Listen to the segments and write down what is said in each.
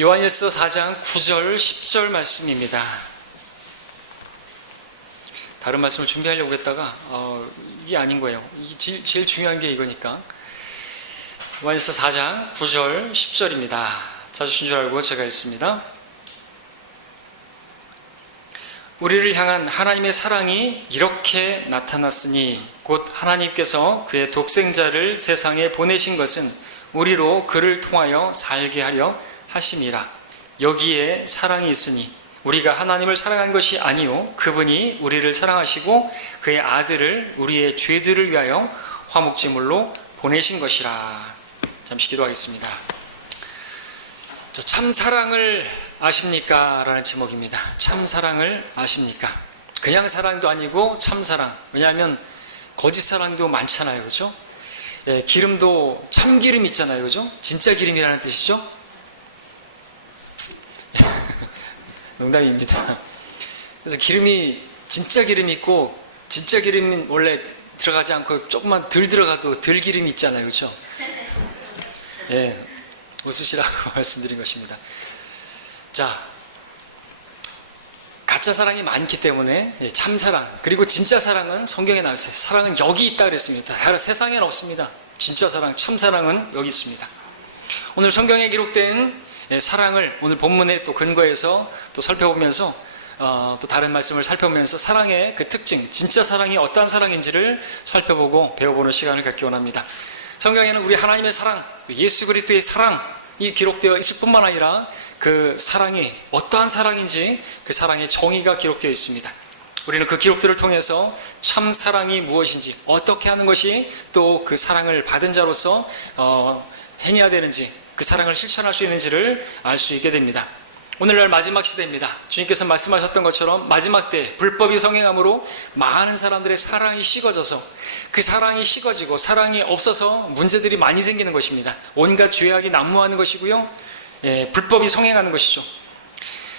요한일서 4장 9절 10절 말씀입니다. 다른 말씀을 준비하려고 했다가 이게 아닌 거예요. 이게 제일 중요한 게 이거니까. 요한일서 4장 9절 10절입니다. 찾으신 줄 알고 제가 읽습니다. 우리를 향한 하나님의 사랑이 이렇게 나타났으니 곧 하나님께서 그의 독생자를 세상에 보내신 것은 우리로 그를 통하여 살게 하려 하심이라. 여기에 사랑이 있으니 우리가 하나님을 사랑한 것이 아니요 그분이 우리를 사랑하시고 그의 아들을 우리의 죄들을 위하여 화목제물로 보내신 것이라. 잠시 기도하겠습니다. 참사랑을 아십니까? 라는 제목입니다. 참사랑을 아십니까? 그냥 사랑도 아니고 참사랑. 왜냐하면 거짓사랑도 많잖아요. 그죠? 예, 기름도 참기름 있잖아요. 그죠? 진짜 기름이라는 뜻이죠? 농담입니다. 그래서 기름이 진짜 기름이 있고 진짜 기름은 원래 들어가지 않고 조금만 덜 들어가도 덜 기름이 있잖아요. 그죠? 예, 웃으시라고 말씀드린 것입니다. 자, 가짜 사랑이 많기 때문에 참사랑 그리고 진짜 사랑은 성경에 나왔어요. 사랑은 여기 있다 그랬습니다. 다른 세상에는 없습니다. 진짜 사랑, 참사랑은 여기 있습니다. 오늘 성경에 기록된 사랑을 오늘 본문에 또 근거해서 또 살펴보면서 또 다른 말씀을 살펴보면서 사랑의 그 특징, 진짜 사랑이 어떠한 사랑인지를 살펴보고 배워보는 시간을 갖기 원합니다. 성경에는 우리 하나님의 사랑, 예수 그리스도의 사랑이 기록되어 있을 뿐만 아니라 그 사랑이 어떠한 사랑인지 그 사랑의 정의가 기록되어 있습니다. 우리는 그 기록들을 통해서 참 사랑이 무엇인지, 어떻게 하는 것이 또 그 사랑을 받은 자로서 행해야 되는지, 그 사랑을 실천할 수 있는지를 알 수 있게 됩니다. 오늘날 마지막 시대입니다. 주님께서 말씀하셨던 것처럼 마지막 때 불법이 성행함으로 많은 사람들의 사랑이 식어져서 그 사랑이 식어지고 사랑이 없어서 문제들이 많이 생기는 것입니다. 온갖 죄악이 난무하는 것이고요. 불법이 성행하는 것이죠.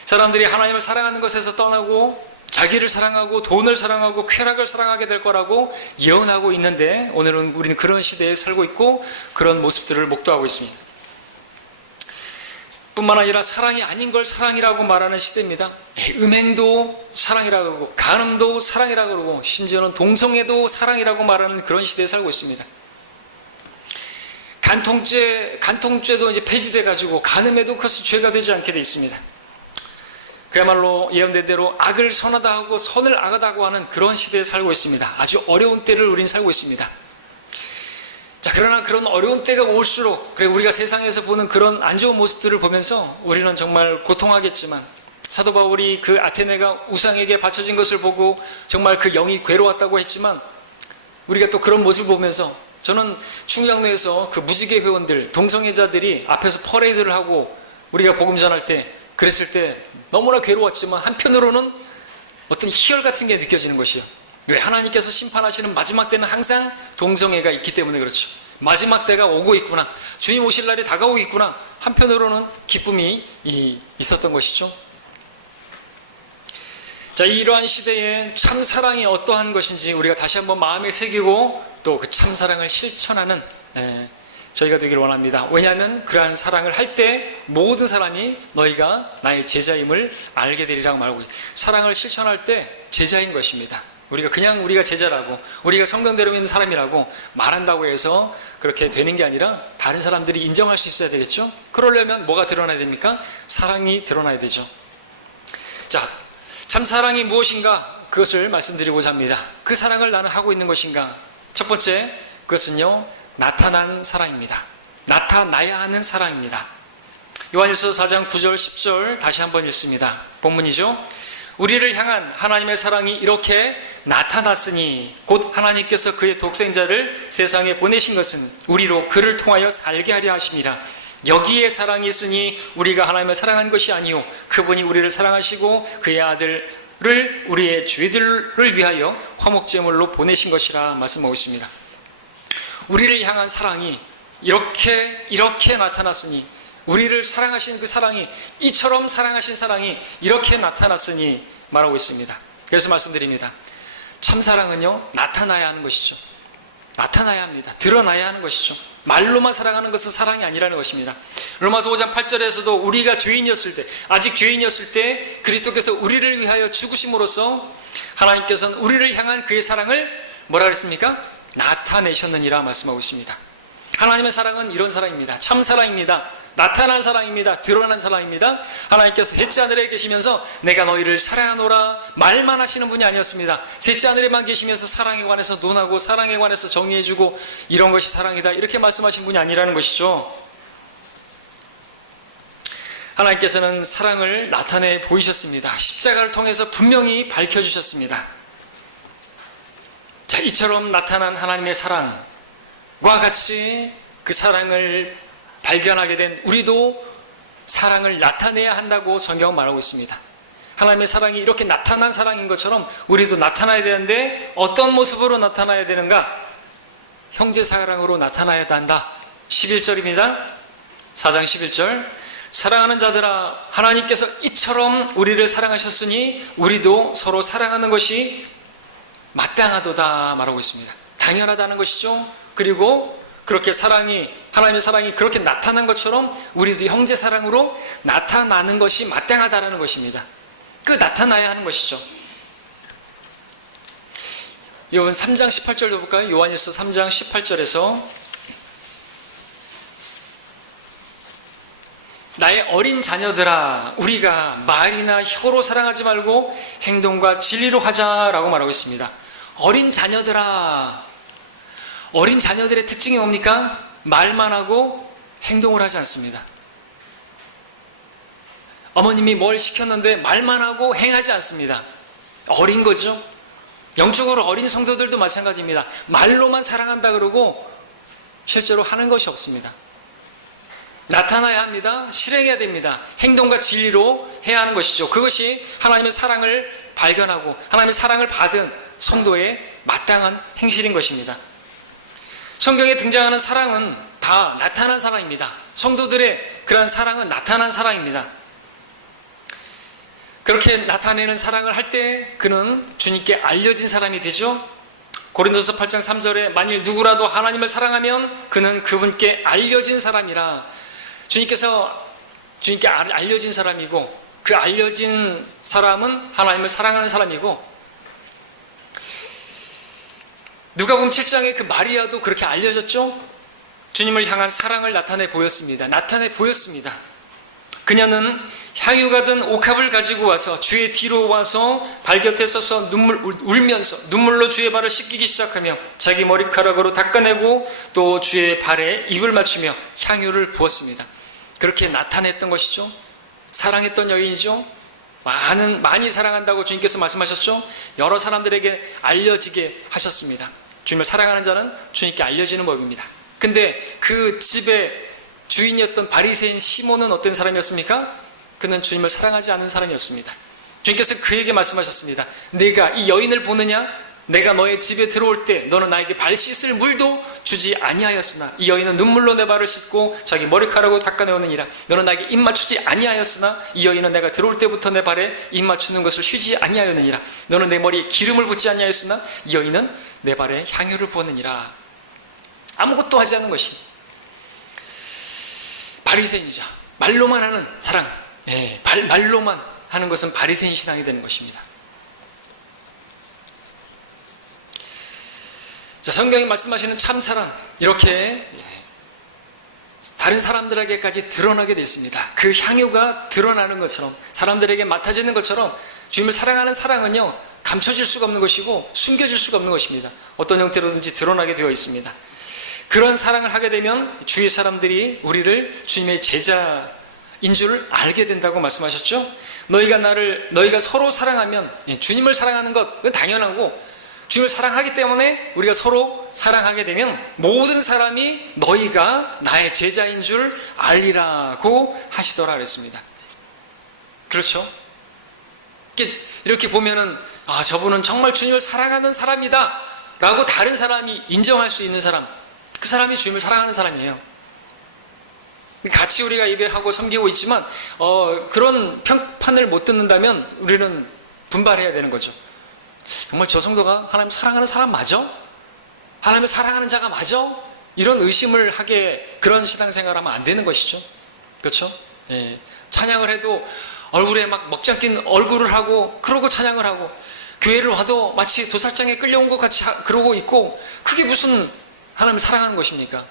사람들이 하나님을 사랑하는 것에서 떠나고 자기를 사랑하고 돈을 사랑하고 쾌락을 사랑하게 될 거라고 예언하고 있는데 오늘은 우리는 그런 시대에 살고 있고 그런 모습들을 목도하고 있습니다. 뿐만 아니라 사랑이 아닌 걸 사랑이라고 말하는 시대입니다. 음행도 사랑이라고 그러고 간음도 사랑이라고 그러고 심지어는 동성애도 사랑이라고 말하는 그런 시대에 살고 있습니다. 간통죄도 이제 폐지돼 가지고 간음에도 그것이 죄가 되지 않게 돼 있습니다. 그야말로 예언된 대로 악을 선하다 하고 선을 악하다고 하는 그런 시대에 살고 있습니다. 아주 어려운 때를 우린 살고 있습니다. 자, 그러나 그런 어려운 때가 올수록 그래 우리가 세상에서 보는 그런 안 좋은 모습들을 보면서 우리는 정말 고통하겠지만 사도 바울이 그 아테네가 우상에게 바쳐진 것을 보고 정말 그 영이 괴로웠다고 했지만 우리가 또 그런 모습을 보면서 저는 충장로에서 그 무지개 회원들, 동성애자들이 앞에서 퍼레이드를 하고 우리가 복음 전할 때 그랬을 때 너무나 괴로웠지만 한편으로는 어떤 희열 같은 게 느껴지는 것이요. 왜? 하나님께서 심판하시는 마지막 때는 항상 동성애가 있기 때문에 그렇죠. 마지막 때가 오고 있구나. 주님 오실 날이 다가오고 있구나. 한편으로는 기쁨이 있었던 것이죠. 자, 이러한 시대에 참사랑이 어떠한 것인지 우리가 다시 한번 마음에 새기고 또 그 참사랑을 실천하는 저희가 되기를 원합니다. 왜냐하면 그러한 사랑을 할 때 모든 사람이 너희가 나의 제자임을 알게 되리라고 말하고 사랑을 실천할 때 제자인 것입니다. 우리가 제자라고 우리가 성경대로 있는 사람이라고 말한다고 해서 그렇게 되는 게 아니라 다른 사람들이 인정할 수 있어야 되겠죠. 그러려면 뭐가 드러나야 됩니까? 사랑이 드러나야 되죠. 자, 참사랑이 무엇인가 그것을 말씀드리고자 합니다. 그 사랑을 나는 하고 있는 것인가? 첫 번째, 그것은요 나타난 사랑입니다. 나타나야 하는 사랑입니다. 요한일서 4장 9절 10절 다시 한번 읽습니다. 본문이죠. 우리를 향한 하나님의 사랑이 이렇게 나타났으니 곧 하나님께서 그의 독생자를 세상에 보내신 것은 우리로 그를 통하여 살게 하려 하심이라. 여기에 사랑이 있으니 우리가 하나님을 사랑한 것이 아니요 그분이 우리를 사랑하시고 그의 아들을 우리의 죄들을 위하여 화목제물로 보내신 것이라 말씀하고 있습니다. 우리를 향한 사랑이 이렇게 나타났으니 우리를 사랑하신 그 사랑이 이처럼 사랑하신 사랑이 이렇게 나타났으니 말하고 있습니다. 그래서 말씀드립니다. 참사랑은요 나타나야 하는 것이죠. 나타나야 합니다. 드러나야 하는 것이죠. 말로만 사랑하는 것은 사랑이 아니라는 것입니다. 로마서 5장 8절에서도 우리가 죄인이었을 때, 아직 죄인이었을 때 그리스도께서 우리를 위하여 죽으심으로써 하나님께서는 우리를 향한 그의 사랑을 뭐라 그랬습니까? 나타내셨느니라 말씀하고 있습니다. 하나님의 사랑은 이런 사랑입니다. 참 사랑입니다. 나타난 사랑입니다. 드러난 사랑입니다. 하나님께서 셋째 하늘에 계시면서 내가 너희를 사랑하노라 말만 하시는 분이 아니었습니다. 셋째 하늘에만 계시면서 사랑에 관해서 논하고 사랑에 관해서 정의해주고 이런 것이 사랑이다 이렇게 말씀하신 분이 아니라는 것이죠. 하나님께서는 사랑을 나타내 보이셨습니다. 십자가를 통해서 분명히 밝혀주셨습니다. 자, 이처럼 나타난 하나님의 사랑과 같이 그 사랑을 발견하게 된 우리도 사랑을 나타내야 한다고 성경은 말하고 있습니다. 하나님의 사랑이 이렇게 나타난 사랑인 것처럼 우리도 나타나야 되는데 어떤 모습으로 나타나야 되는가? 형제 사랑으로 나타나야 한다. 11절입니다. 4장 11절. 사랑하는 자들아, 하나님께서 이처럼 우리를 사랑하셨으니 우리도 서로 사랑하는 것이 마땅하도다 말하고 있습니다. 당연하다는 것이죠. 그리고 그렇게 하나님의 사랑이 그렇게 나타난 것처럼 우리도 형제 사랑으로 나타나는 것이 마땅하다는 것입니다. 그 나타나야 하는 것이죠. 요한 3장 18절도 볼까요? 요한일서 3장 18절에서 나의 어린 자녀들아, 우리가 말이나 혀로 사랑하지 말고 행동과 진리로 하자라고 말하고 있습니다. 어린 자녀들아, 어린 자녀들의 특징이 뭡니까? 말만 하고 행동을 하지 않습니다. 어머님이 뭘 시켰는데 말만 하고 행하지 않습니다. 어린 거죠. 영적으로 어린 성도들도 마찬가지입니다. 말로만 사랑한다 그러고 실제로 하는 것이 없습니다. 나타나야 합니다. 실행해야 됩니다. 행동과 진리로 해야 하는 것이죠. 그것이 하나님의 사랑을 발견하고 하나님의 사랑을 받은 성도의 마땅한 행실인 것입니다. 성경에 등장하는 사랑은 다 나타난 사랑입니다. 성도들의 그러한 사랑은 나타난 사랑입니다. 그렇게 나타내는 사랑을 할 때 그는 주님께 알려진 사람이 되죠. 고린도서 8장 3절에 만일 누구라도 하나님을 사랑하면 그는 그분께 알려진 사람이라. 주님께 알려진 사람이고 그 알려진 사람은 하나님을 사랑하는 사람이고 누가복음 7장에 그 마리아도 그렇게 알려졌죠. 주님을 향한 사랑을 나타내 보였습니다. 그녀는 향유가 든 옥합을 가지고 와서 주의 뒤로 와서 발 곁에 서서 울면서 눈물로 주의 발을 씻기기 시작하며 자기 머리카락으로 닦아내고 또 주의 발에 입을 맞추며 향유를 부었습니다. 그렇게 나타냈던 것이죠. 사랑했던 여인이죠. 많이 사랑한다고 주님께서 말씀하셨죠. 여러 사람들에게 알려지게 하셨습니다. 주님을 사랑하는 자는 주님께 알려지는 법입니다. 근데 그 집의 주인이었던 바리새인 시몬은 어떤 사람이었습니까? 그는 주님을 사랑하지 않는 사람이었습니다. 주님께서 그에게 말씀하셨습니다. 내가 이 여인을 보느냐? 내가 너의 집에 들어올 때 너는 나에게 발 씻을 물도 주지 아니하였으나 이 여인은 눈물로 내 발을 씻고 자기 머리카락으로 닦아내오느니라. 너는 나에게 입 맞추지 아니하였으나 이 여인은 내가 들어올 때부터 내 발에 입 맞추는 것을 쉬지 아니하였느니라. 너는 내 머리에 기름을 붓지 아니하였으나 이 여인은 내 발에 향유를 부었느니라. 아무것도 하지 않는 것이 바리새인이자 말로만 하는 사랑, 말로만 하는 것은 바리새인 신앙이 되는 것입니다. 자, 성경이 말씀하시는 참사랑 이렇게 다른 사람들에게까지 드러나게 되어 있습니다. 그 향유가 드러나는 것처럼 사람들에게 맡아지는 것처럼 주님을 사랑하는 사랑은요 감춰질 수가 없는 것이고 숨겨질 수가 없는 것입니다. 어떤 형태로든지 드러나게 되어 있습니다. 그런 사랑을 하게 되면 주위 사람들이 우리를 주님의 제자인 줄 알게 된다고 말씀하셨죠. 너희가 서로 사랑하면 주님을 사랑하는 것 그건 당연하고 주님을 사랑하기 때문에 우리가 서로 사랑하게 되면 모든 사람이 너희가 나의 제자인 줄 알리라고 하시더라 그랬습니다. 그렇죠? 이렇게 보면은 저분은 정말 주님을 사랑하는 사람이다 라고 다른 사람이 인정할 수 있는 사람, 그 사람이 주님을 사랑하는 사람이에요. 같이 우리가 예배하고 섬기고 있지만 그런 평판을 못 듣는다면 우리는 분발해야 되는 거죠. 정말 저 성도가 하나님 사랑하는 사람 맞아? 하나님을 사랑하는 자가 맞아? 이런 의심을 하게 그런 신앙생활하면 안 되는 것이죠. 그렇죠? 예. 찬양을 해도 얼굴에 막 먹장 낀 얼굴을 하고 그러고 찬양을 하고 교회를 와도 마치 도살장에 끌려온 것 같이 그러고 있고 그게 무슨 하나님을 사랑하는 것입니까?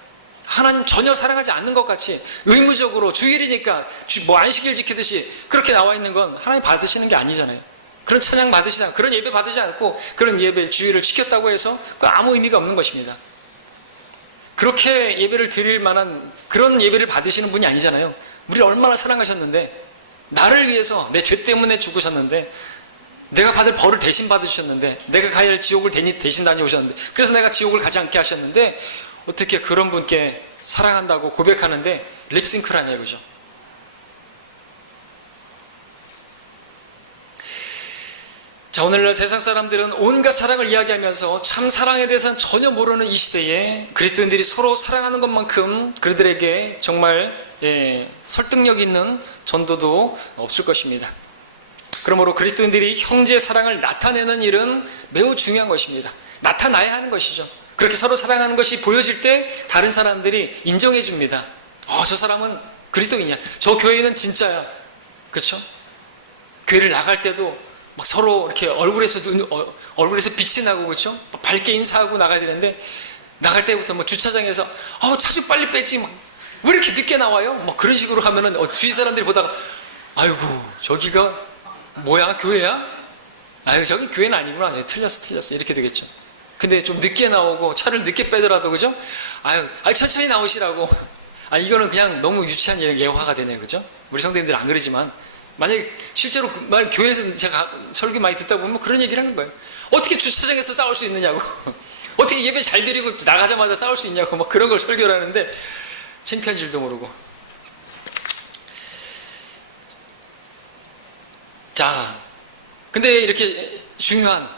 하나님 전혀 사랑하지 않는 것 같이 의무적으로 주일이니까 뭐 안식일 지키듯이 그렇게 나와 있는 건 하나님 받으시는 게 아니잖아요. 그런 찬양 받으시지 않고 그런 예배 받으지 않고 그런 예배 주일을 지켰다고 해서 아무 의미가 없는 것입니다. 그렇게 예배를 드릴 만한 그런 예배를 받으시는 분이 아니잖아요. 우리를 얼마나 사랑하셨는데 나를 위해서 내 죄 때문에 죽으셨는데 내가 받을 벌을 대신 받으셨는데 내가 가야 할 지옥을 대신 다녀오셨는데 그래서 내가 지옥을 가지 않게 하셨는데 어떻게 그런 분께 사랑한다고 고백하는데 립싱크를 하냐 이거죠. 자, 오늘날 세상 사람들은 온갖 사랑을 이야기하면서 참 사랑에 대해서는 전혀 모르는 이 시대에 그리스도인들이 서로 사랑하는 것만큼 그들에게 정말 설득력 있는 전도도 없을 것입니다. 그러므로 그리스도인들이 형제의 사랑을 나타내는 일은 매우 중요한 것입니다. 나타나야 하는 것이죠. 그렇게 서로 사랑하는 것이 보여질 때 다른 사람들이 인정해 줍니다. 저 사람은 그리스도인이야. 저 교회는 진짜야. 그렇죠? 교회를 나갈 때도 막 서로 이렇게 얼굴에서 빛이 나고 그렇죠? 밝게 인사하고 나가야 되는데 나갈 때부터 뭐 주차장에서 차좀 빨리 빼지 왜 이렇게 늦게 나와요? 뭐 그런 식으로 하면은 주위 사람들이 보다가 아이고 저기가 뭐야 교회야? 아유 저기 교회는 아니구나. 틀렸어 이렇게 되겠죠. 근데 좀 늦게 나오고 차를 늦게 빼더라도 그죠? 아유 천천히 나오시라고. 이거는 그냥 너무 유치한 예화가 되네 그죠? 우리 성도님들 안 그러지만 만약에 실제로 교회에서 제가 설교 많이 듣다 보면 그런 얘기를 하는 거예요. 어떻게 주차장에서 싸울 수 있느냐고. 어떻게 예배 잘 드리고 나가자마자 싸울 수 있냐고 막 그런 걸 설교를 하는데 창피한 줄도 모르고. 자, 근데 이렇게 중요한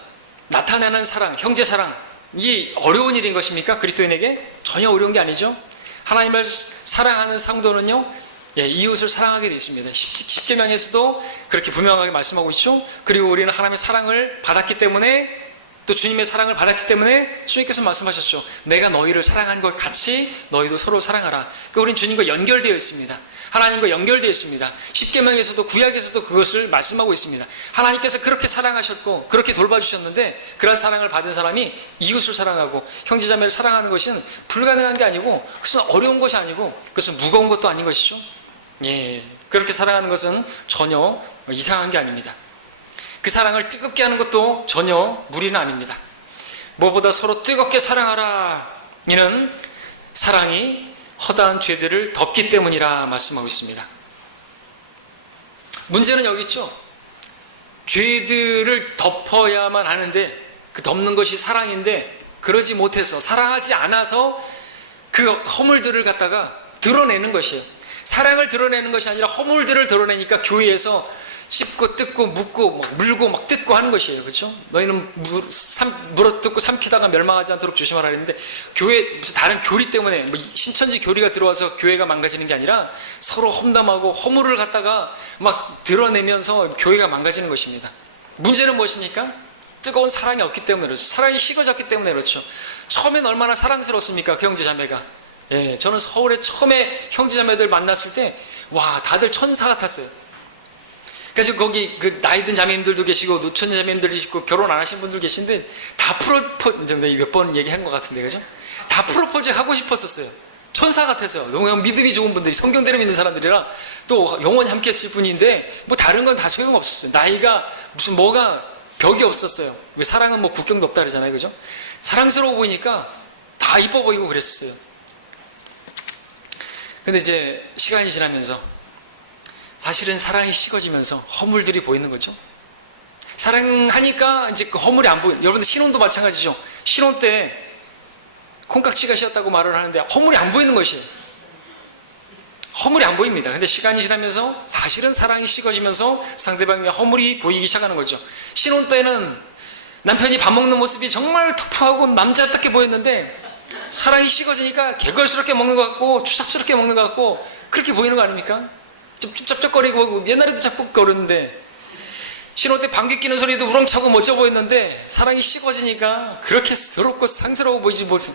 나타나는 사랑, 형제 사랑, 이게 어려운 일인 것입니까? 그리스도인에게? 전혀 어려운 게 아니죠. 하나님을 사랑하는 성도는요, 이웃을 사랑하게 되어 있습니다. 십계명에서도 그렇게 분명하게 말씀하고 있죠. 그리고 우리는 하나님의 사랑을 받았기 때문에 또 주님의 사랑을 받았기 때문에 주님께서 말씀하셨죠. 내가 너희를 사랑한 것 같이 너희도 서로 사랑하라. 그러니까 우리는 주님과 연결되어 있습니다. 하나님과 연결되어 있습니다. 십계명에서도 구약에서도 그것을 말씀하고 있습니다. 하나님께서 그렇게 사랑하셨고 그렇게 돌봐주셨는데 그런 사랑을 받은 사람이 이웃을 사랑하고 형제자매를 사랑하는 것은 불가능한 게 아니고 그것은 어려운 것이 아니고 그것은 무거운 것도 아닌 것이죠. 그렇게 사랑하는 것은 전혀 이상한 게 아닙니다. 그 사랑을 뜨겁게 하는 것도 전혀 무리는 아닙니다. 무엇보다 서로 뜨겁게 사랑하라. 이는 사랑이 허다한 죄들을 덮기 때문이라 말씀하고 있습니다. 문제는 여기 있죠. 죄들을 덮어야만 하는데 그 덮는 것이 사랑인데 그러지 못해서 사랑하지 않아서 그 허물들을 갖다가 드러내는 것이에요. 사랑을 드러내는 것이 아니라 허물들을 드러내니까 교회에서 씹고 뜯고 묻고 물고 뜯고 하는 것이에요. 그렇죠? 너희는 물어뜯고 삼키다가 멸망하지 않도록 조심하라 했는데 교회 무슨 다른 교리 때문에 신천지 교리가 들어와서 교회가 망가지는 게 아니라 서로 험담하고 허물을 갖다가 막 드러내면서 교회가 망가지는 것입니다. 문제는 무엇입니까? 뜨거운 사랑이 없기 때문에 그렇죠. 사랑이 식어졌기 때문에 그렇죠. 처음엔 얼마나 사랑스러웠습니까? 그 형제자매가. 저는 서울에 처음에 형제자매들 만났을 때 와 다들 천사 같았어요. 그래서 거기 그 나이 든 자매님들도 계시고 노처녀 자매님들도 계시고 결혼 안 하신 분들 계신데 다 프로포즈 몇 번 얘기한 것 같은데 그죠? 다 프로포즈 하고 싶었었어요. 천사 같아서 너무 믿음이 좋은 분들이 성경대로 믿는 사람들이라 또 영원히 함께 했을 분인데 뭐 다른 건 다 소용없었어요. 나이가 무슨 뭐가 벽이 없었어요. 왜 사랑은 뭐 국경도 없다 그러잖아요. 그죠? 사랑스러워 보이니까 다 이뻐 보이고 그랬었어요. 근데 이제 시간이 지나면서 사실은 사랑이 식어지면서 허물들이 보이는 거죠. 사랑하니까 이제 그 허물이 안 보여요. 여러분들 신혼도 마찬가지죠. 신혼 때 콩깍지가 씌었다고 말을 하는데 허물이 안 보이는 것이에요. 허물이 안 보입니다. 근데 시간이 지나면서 사실은 사랑이 식어지면서 상대방의 허물이 보이기 시작하는 거죠. 신혼 때는 남편이 밥 먹는 모습이 정말 터프하고 남자답게 보였는데 사랑이 식어지니까 개걸스럽게 먹는 것 같고 추잡스럽게 먹는 것 같고 그렇게 보이는 거 아닙니까? 좀 쩝쩝거리고 옛날에도 짭국거렸는데 신혼 때 방귀 뀌는 소리도 우렁차고 멋져 보였는데 사랑이 식어지니까 그렇게 더럽고 상스러워 보이지 못해.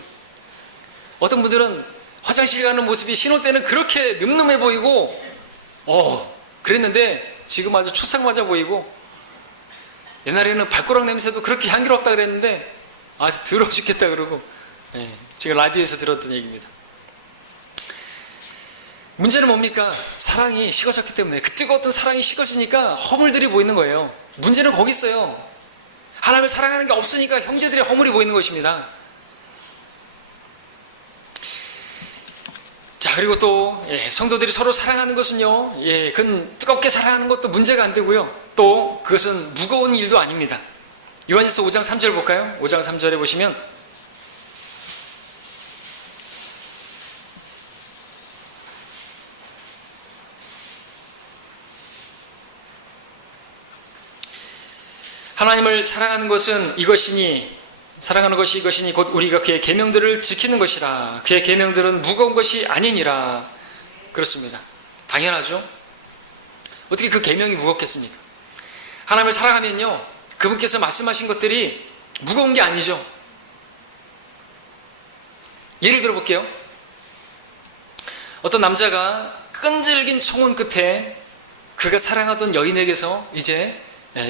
어떤 분들은 화장실 가는 모습이 신혼 때는 그렇게 늠름해 보이고 그랬는데 지금 아주 초상 맞아 보이고, 옛날에는 발가락 냄새도 그렇게 향기롭다 그랬는데 아주 더러워 죽겠다 그러고, 제가 라디오에서 들었던 얘기입니다. 문제는 뭡니까? 사랑이 식어졌기 때문에, 그 뜨거웠던 사랑이 식어지니까 허물들이 보이는 거예요. 문제는 거기 있어요. 하나님을 사랑하는 게 없으니까 형제들의 허물이 보이는 것입니다. 자, 그리고 또 성도들이 서로 사랑하는 것은요, 그건 뜨겁게 사랑하는 것도 문제가 안 되고요, 또 그것은 무거운 일도 아닙니다. 요한일서 5장 3절 볼까요? 5장 3절에 보시면 하나님을 사랑하는 것은 이것이니, 사랑하는 것이 이것이니 곧 우리가 그의 계명들을 지키는 것이라. 그의 계명들은 무거운 것이 아니니라. 그렇습니다. 당연하죠. 어떻게 그 계명이 무겁겠습니까? 하나님을 사랑하면요, 그분께서 말씀하신 것들이 무거운 게 아니죠. 예를 들어 볼게요. 어떤 남자가 끈질긴 청혼 끝에 그가 사랑하던 여인에게서 이제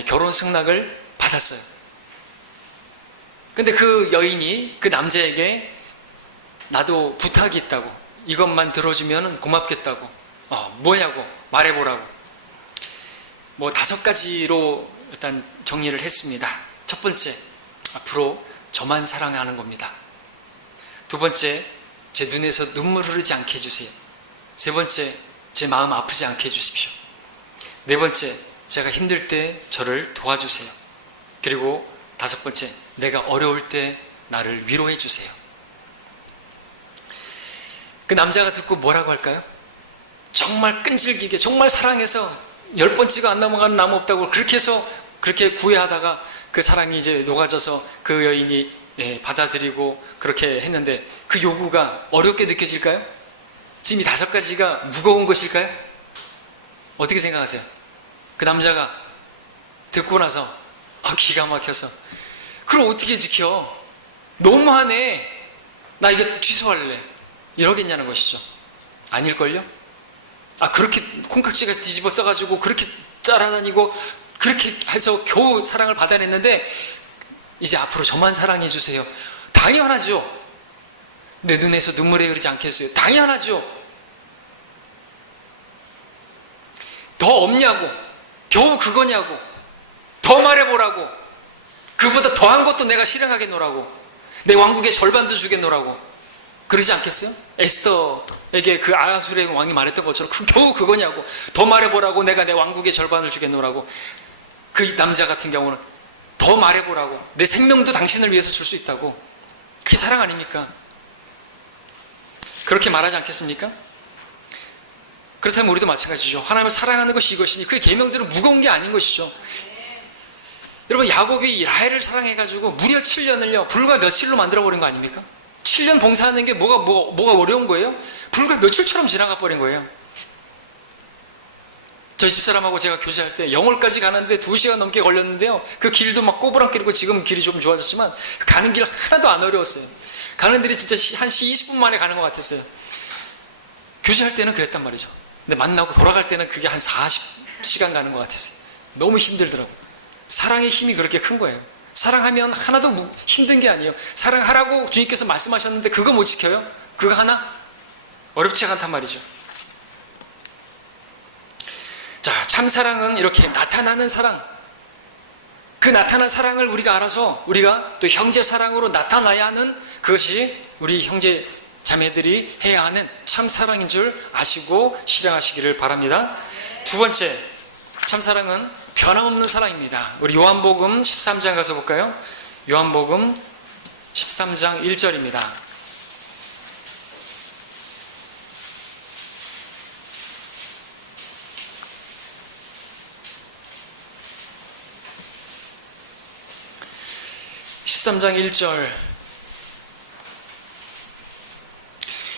결혼 승낙을 받았어요. 근데 그 여인이 그 남자에게 나도 부탁이 있다고, 이것만 들어주면 고맙겠다고, 뭐냐고 말해보라고, 5가지로 일단 정리를 했습니다. 첫 번째, 앞으로 저만 사랑하는 겁니다. 두 번째, 제 눈에서 눈물 흐르지 않게 해주세요. 세 번째, 제 마음 아프지 않게 해주십시오. 네 번째, 제가 힘들 때 저를 도와주세요. 그리고 다섯 번째, 내가 어려울 때 나를 위로해 주세요. 그 남자가 듣고 뭐라고 할까요? 정말 끈질기게, 정말 사랑해서 10번째가 안 넘어가는 나무 없다고 그렇게 해서 그렇게 구애하다가 그 사랑이 이제 녹아져서 그 여인이 받아들이고 그렇게 했는데, 그 요구가 어렵게 느껴질까요? 지금 이 5가지가 무거운 것일까요? 어떻게 생각하세요? 그 남자가 듣고 나서 기가 막혀서, 그럼 어떻게 지켜? 너무하네, 나 이거 취소할래, 이러겠냐는 것이죠. 아닐걸요? 그렇게 콩깍지가 뒤집어 써가지고 그렇게 따라다니고 그렇게 해서 겨우 사랑을 받아냈는데 이제 앞으로 저만 사랑해 주세요. 당연하죠. 내 눈에서 눈물이 흐르지 않겠어요? 당연하죠. 더 없냐고, 겨우 그거냐고, 더 말해보라고, 그보다 더한 것도 내가 실행하겠노라고, 내 왕국의 절반도 주겠노라고, 그러지 않겠어요? 에스더에게 그 아하수르의 왕이 말했던 것처럼 겨우 그거냐고, 더 말해보라고, 내가 내 왕국의 절반을 주겠노라고. 그 남자 같은 경우는 더 말해보라고, 내 생명도 당신을 위해서 줄 수 있다고. 그게 사랑 아닙니까? 그렇게 말하지 않겠습니까? 그렇다면 우리도 마찬가지죠. 하나님을 사랑하는 것이 이것이니 그 계명들은 무거운 게 아닌 것이죠. 여러분, 야곱이 라헬을 사랑해가지고 무려 7년을요 불과 며칠로 만들어버린 거 아닙니까? 7년 봉사하는 게 뭐가 어려운 거예요? 불과 며칠처럼 지나가 버린 거예요. 저희 집사람하고 제가 교제할 때 영월까지 가는데 2시간 넘게 걸렸는데요, 그 길도 막 꼬부랑길이고, 지금 길이 좀 좋아졌지만 가는 길 하나도 안 어려웠어요. 가는 길이 진짜 한 20분 만에 가는 것 같았어요. 교제할 때는 그랬단 말이죠. 근데 만나고 돌아갈 때는 그게 한 40시간 가는 것 같았어요. 너무 힘들더라고요. 사랑의 힘이 그렇게 큰 거예요. 사랑하면 하나도 힘든 게 아니에요. 사랑하라고 주님께서 말씀하셨는데 그거 못 지켜요? 그거 하나? 어렵지 않단 말이죠. 자, 참사랑은 이렇게 나타나는 사랑, 그 나타난 사랑을 우리가 알아서 우리가 또 형제 사랑으로 나타나야 하는, 그것이 우리 형제 자매들이 해야 하는 참사랑인 줄 아시고 실행하시기를 바랍니다. 두 번째, 참사랑은 변함없는 사랑입니다. 우리 요한복음 13장 가서 볼까요? 요한복음 13장 1절입니다. (13장 1절)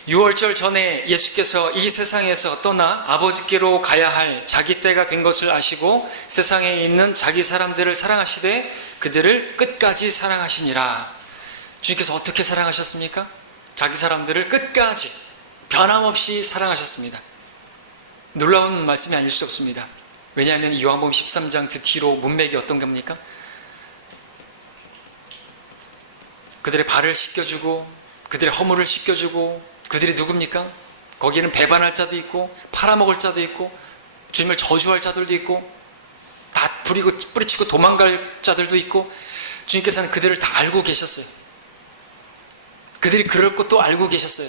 6월절 전에 예수께서 이 세상에서 떠나 아버지께로 가야 할 자기 때가 된 것을 아시고 세상에 있는 자기 사람들을 사랑하시되 그들을 끝까지 사랑하시니라. 주님께서 어떻게 사랑하셨습니까? 자기 사람들을 끝까지 변함없이 사랑하셨습니다. 놀라운 말씀이 아닐 수 없습니다. 왜냐하면 요한복음 13장 그 뒤로 문맥이 어떤 겁니까? 그들의 발을 씻겨주고 그들의 허물을 씻겨주고, 그들이 누굽니까? 거기는 배반할 자도 있고 팔아먹을 자도 있고 주님을 저주할 자들도 있고 다 뿌리치고 도망갈 자들도 있고, 주님께서는 그들을 다 알고 계셨어요. 그들이 그럴 것도 알고 계셨어요.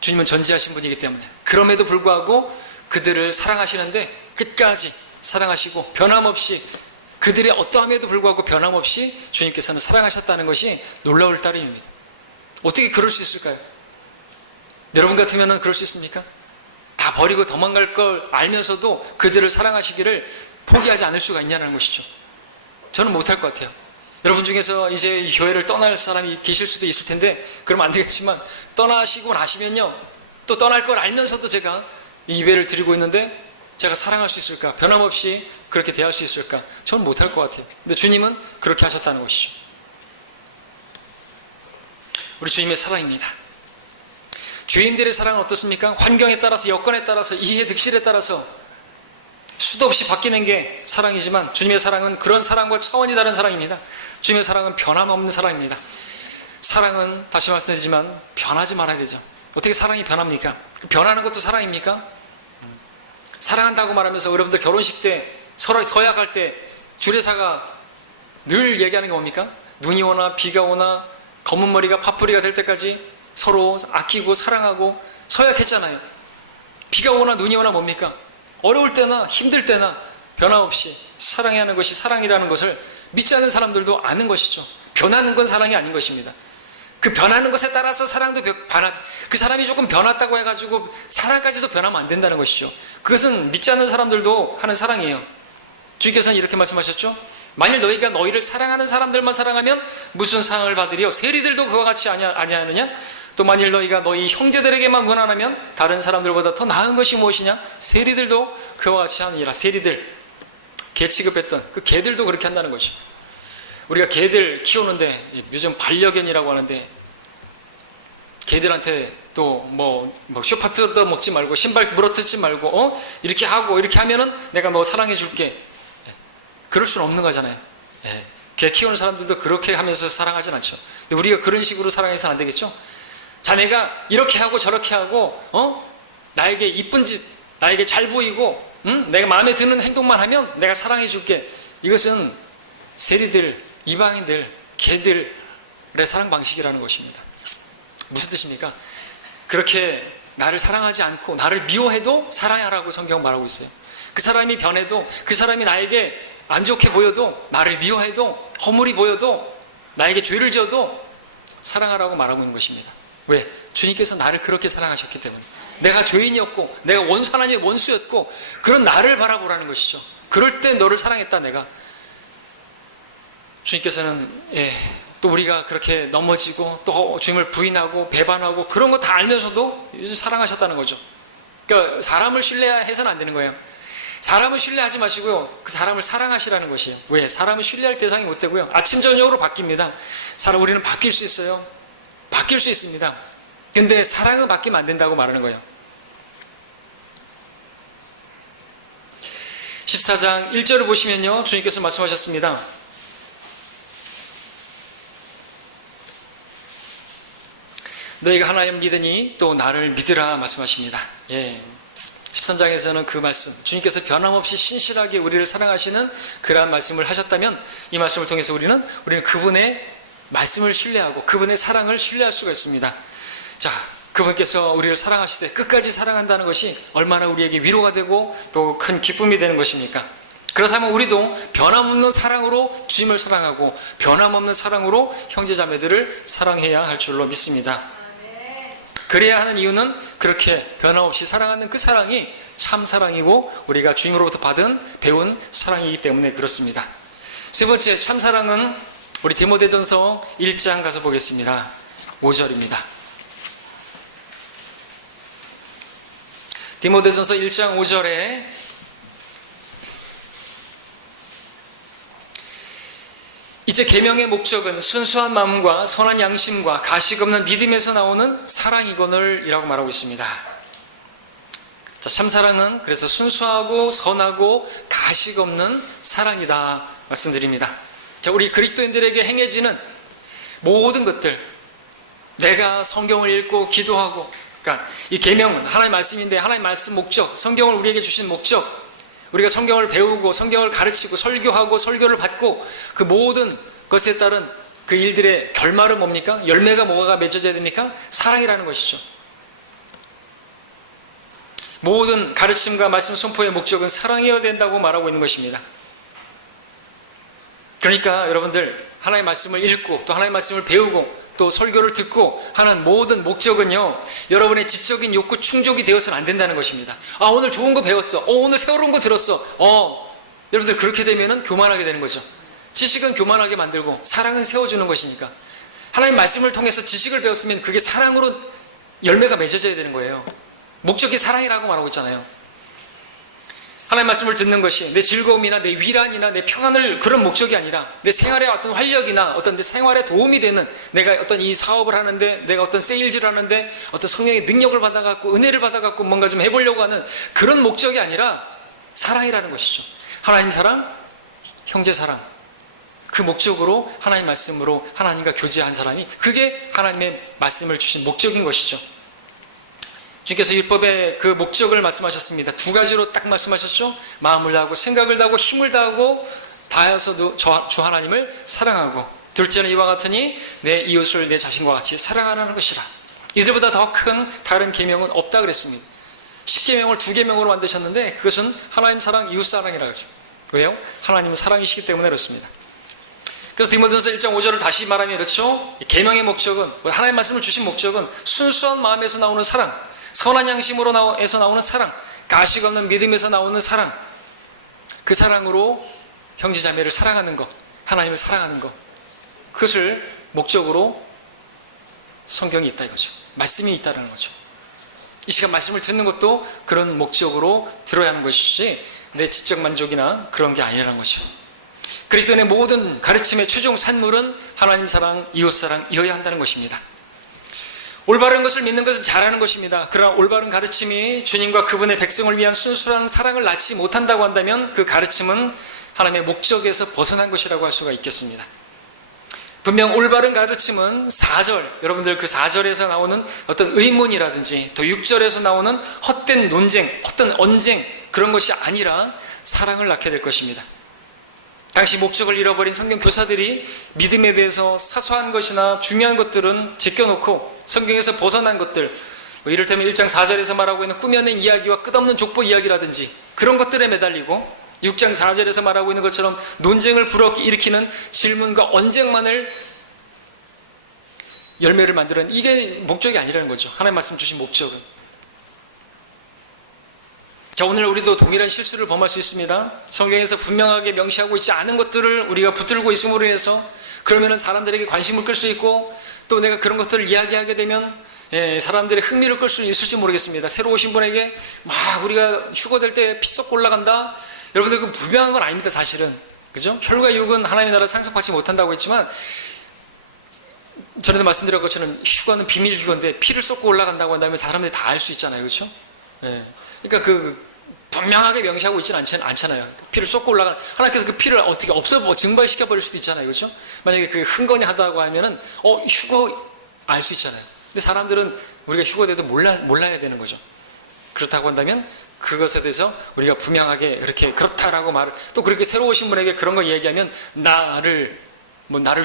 주님은 전지하신 분이기 때문에. 그럼에도 불구하고 그들을 사랑하시는데 끝까지 사랑하시고 변함없이, 그들의 어떠함에도 불구하고 변함없이 주님께서는 사랑하셨다는 것이 놀라울 따름입니다. 어떻게 그럴 수 있을까요? 여러분 같으면 그럴 수 있습니까? 다 버리고 도망갈 걸 알면서도 그들을 사랑하시기를 포기하지 않을 수가 있냐는 것이죠. 저는 못할 것 같아요. 여러분 중에서 이제 이 교회를 떠날 사람이 계실 수도 있을 텐데, 그러면 안 되겠지만 떠나시고 나시면요, 또 떠날 걸 알면서도 제가 이 예배를 드리고 있는데 제가 사랑할 수 있을까? 변함없이 그렇게 대할 수 있을까? 저는 못할 것 같아요. 근데 주님은 그렇게 하셨다는 것이죠. 우리 주님의 사랑입니다. 죄인들의 사랑은 어떻습니까? 환경에 따라서, 여건에 따라서, 이해 득실에 따라서 수도 없이 바뀌는 게 사랑이지만, 주님의 사랑은 그런 사랑과 차원이 다른 사랑입니다. 주님의 사랑은 변함없는 사랑입니다. 사랑은 다시 말씀드리지만 변하지 말아야 되죠. 어떻게 사랑이 변합니까? 변하는 것도 사랑입니까? 사랑한다고 말하면서 여러분들 결혼식 때 서로 서약할 때 주례사가 늘 얘기하는 게 뭡니까? 눈이 오나 비가 오나 검은 머리가 팥뿌리가 될 때까지 서로 아끼고 사랑하고 서약했잖아요. 비가 오나 눈이 오나 뭡니까? 어려울 때나 힘들 때나 변함없이 사랑해야 하는 것이 사랑이라는 것을 믿지 않는 사람들도 아는 것이죠. 변하는 건 사랑이 아닌 것입니다. 그 변하는 것에 따라서 사랑도 그 사람이 조금 변했다고 해가지고 사랑까지도 변하면 안 된다는 것이죠. 그것은 믿지 않는 사람들도 하는 사랑이에요. 주님께서는 이렇게 말씀하셨죠. 만일 너희가 너희를 사랑하는 사람들만 사랑하면 무슨 상을 받으리요? 세리들도 그와 같이 아니하느냐? 또 만일 너희가 너희 형제들에게만 무난하면 다른 사람들보다 더 나은 것이 무엇이냐? 세리들도 그와 같이 하느니라. 세리들, 개 취급했던 그 개들도 그렇게 한다는 것이죠. 우리가 개들 키우는데 요즘 반려견이라고 하는데, 개들한테 또 뭐 쇼파 뜯어 먹지 말고 신발 물어뜯지 말고 이렇게 하고 이렇게 하면은 내가 너 사랑해 줄게, 그럴 수는 없는 거잖아요. 개 키우는 사람들도 그렇게 하면서 사랑하진 않죠. 근데 우리가 그런 식으로 사랑해서는 안 되겠죠. 자네가 이렇게 하고 저렇게 하고 나에게 이쁜 짓, 나에게 잘 보이고 내가 마음에 드는 행동만 하면 내가 사랑해 줄게. 이것은 세리들, 이방인들, 개들의 사랑 방식이라는 것입니다. 무슨 뜻입니까? 그렇게 나를 사랑하지 않고 나를 미워해도 사랑하라고 성경은 말하고 있어요. 그 사람이 변해도, 그 사람이 나에게 안 좋게 보여도, 나를 미워해도, 허물이 보여도, 나에게 죄를 지어도 사랑하라고 말하고 있는 것입니다. 왜? 주님께서 나를 그렇게 사랑하셨기 때문에. 내가 죄인이었고 내가 원수 하나님의 원수였고 그런 나를 바라보라는 것이죠. 그럴 때 너를 사랑했다 내가. 주님께서는 또 우리가 그렇게 넘어지고 또 주님을 부인하고 배반하고 그런 거 다 알면서도 사랑하셨다는 거죠. 그러니까 사람을 신뢰해서는 안 되는 거예요. 사람을 신뢰하지 마시고요, 그 사람을 사랑하시라는 것이에요. 왜? 사람을 신뢰할 대상이 못 되고요, 아침 저녁으로 바뀝니다. 우리는 바뀔 수 있어요. 바뀔 수 있습니다. 근데 사랑은 바뀌면 안 된다고 말하는 거예요. 14장 1절을 보시면요, 주님께서 말씀하셨습니다. 너희가 하나님을 믿으니 또 나를 믿으라 말씀하십니다. 13장에서는 그 말씀, 주님께서 변함없이 신실하게 우리를 사랑하시는 그러한 말씀을 하셨다면, 이 말씀을 통해서 우리는 그분의 말씀을 신뢰하고 그분의 사랑을 신뢰할 수가 있습니다. 자, 그분께서 우리를 사랑하실 때 끝까지 사랑한다는 것이 얼마나 우리에게 위로가 되고 또 큰 기쁨이 되는 것입니까? 그렇다면 우리도 변함없는 사랑으로 주님을 사랑하고 변함없는 사랑으로 형제자매들을 사랑해야 할 줄로 믿습니다. 그래야 하는 이유는 그렇게 변함없이 사랑하는 그 사랑이 참 사랑이고 우리가 주님으로부터 배운 사랑이기 때문에 그렇습니다. 세 번째 참 사랑은 우리 디모데전서 1장 가서 보겠습니다. 5절입니다. 디모데전서 1장 5절에 이제 계명의 목적은 순수한 마음과 선한 양심과 가식 없는 믿음에서 나오는 사랑이거늘이라고 말하고 있습니다. 자, 참사랑은 그래서 순수하고 선하고 가식 없는 사랑이다 말씀드립니다. 자, 우리 그리스도인들에게 행해지는 모든 것들, 내가 성경을 읽고 기도하고, 그러니까 이 계명은 하나님의 말씀인데 하나님의 말씀 목적, 성경을 우리에게 주신 목적, 우리가 성경을 배우고 성경을 가르치고 설교하고 설교를 받고 그 모든 것에 따른 그 일들의 결말은 뭡니까? 열매가 뭐가 맺어져야 됩니까? 사랑이라는 것이죠. 모든 가르침과 말씀 선포의 목적은 사랑이어야 된다고 말하고 있는 것입니다. 그러니까 여러분들 하나님의 말씀을 읽고 또 하나님의 말씀을 배우고 또 설교를 듣고 하는 모든 목적은요, 여러분의 지적인 욕구 충족이 되어서는 안 된다는 것입니다. 아, 오늘 좋은 거 배웠어. 오늘 새로운 거 들었어. 여러분들 그렇게 되면은 교만하게 되는 거죠. 지식은 교만하게 만들고 사랑은 세워주는 것이니까. 하나님 말씀을 통해서 지식을 배웠으면 그게 사랑으로 열매가 맺어져야 되는 거예요. 목적이 사랑이라고 말하고 있잖아요. 하나님 말씀을 듣는 것이 내 즐거움이나 내 위란이나 내 평안을 그런 목적이 아니라 내 생활에 어떤 활력이나 어떤 내 생활에 도움이 되는, 내가 어떤 이 사업을 하는데, 내가 어떤 세일즈를 하는데 어떤 성령의 능력을 받아갖고 은혜를 받아갖고 뭔가 좀 해보려고 하는 그런 목적이 아니라 사랑이라는 것이죠. 하나님 사랑, 형제 사랑, 그 목적으로 하나님 말씀으로 하나님과 교제한 사람이, 그게 하나님의 말씀을 주신 목적인 것이죠. 주님께서 율법의 그 목적을 말씀하셨습니다. 두 가지로 딱 말씀하셨죠. 마음을 다하고 생각을 다하고 힘을 다하고 다해서도 주 하나님을 사랑하고, 둘째는 이와 같으니 내 이웃을 내 자신과 같이 사랑하는 것이라. 이들보다 더 큰 다른 계명은 없다 그랬습니다. 10계명을 2계명으로 만드셨는데 그것은 하나님 사랑, 이웃 사랑이라고 하죠. 왜요? 하나님은 사랑이시기 때문에 그렇습니다. 그래서 디모데전서 1장 5절을 다시 말하면 이렇죠. 계명의 목적은, 하나님 말씀을 주신 목적은 순수한 마음에서 나오는 사랑, 선한 양심으로에서 나오는 사랑, 가식 없는 믿음에서 나오는 사랑, 그 사랑으로 형제자매를 사랑하는 것, 하나님을 사랑하는 것, 그것을 목적으로 성경이 있다 이거죠. 말씀이 있다는 거죠. 이 시간 말씀을 듣는 것도 그런 목적으로 들어야 하는 것이지 내 지적 만족이나 그런 게 아니라는 것이죠. 그리스도인의 모든 가르침의 최종 산물은 하나님 사랑, 이웃 사랑이어야 한다는 것입니다. 올바른 것을 믿는 것은 잘하는 것입니다. 그러나 올바른 가르침이 주님과 그분의 백성을 위한 순수한 사랑을 낳지 못한다고 한다면 그 가르침은 하나님의 목적에서 벗어난 것이라고 할 수가 있겠습니다. 분명 올바른 가르침은 4절, 여러분들 그 4절에서 나오는 어떤 의문이라든지 또 6절에서 나오는 헛된 논쟁, 어떤 언쟁, 그런 것이 아니라 사랑을 낳게 될 것입니다. 당시 목적을 잃어버린 성경 교사들이 믿음에 대해서 사소한 것이나 중요한 것들은 제껴놓고 성경에서 벗어난 것들, 이를테면 1장 4절에서 말하고 있는 꾸며낸 이야기와 끝없는 족보 이야기라든지 그런 것들에 매달리고 6장 4절에서 말하고 있는 것처럼 논쟁을 불러일으키는 질문과 언쟁만을 열매를 만드는, 이게 목적이 아니라는 거죠. 하나님 말씀 주신 목적은. 자, 오늘 우리도 동일한 실수를 범할 수 있습니다. 성경에서 분명하게 명시하고 있지 않은 것들을 우리가 붙들고 있음으로 인해서 그러면은 사람들에게 관심을 끌 수 있고, 또 내가 그런 것들을 이야기하게 되면 사람들의 흥미를 끌 수 있을지 모르겠습니다. 새로 오신 분에게 막 우리가 휴거될 때 피 썩고 올라간다, 여러분들 그 분명한 건 아닙니다. 사실은, 그죠? 혈과 육은 하나님의 나라를 상속받지 못한다고 했지만, 전에도 말씀드린 것처럼 휴거는 비밀 휴거인데 피를 쏟고 올라간다고 한다면 사람들이 다 알 수 있잖아요, 그렇죠? 그러니까 분명하게 명시하고 있지는 않잖아요. 피를 쏟고 올라가는, 하나님께서 그 피를 어떻게 증발시켜 버릴 수도 있잖아요, 그렇죠? 만약에 그 흥건히 하다고 하면은 휴거 알 수 있잖아요. 근데 사람들은 우리가 휴거돼도 몰라야 되는 거죠. 그렇다고 한다면 그것에 대해서 우리가 분명하게 그렇다라고 또 그렇게 새로 오신 분에게 그런 거 얘기하면 나를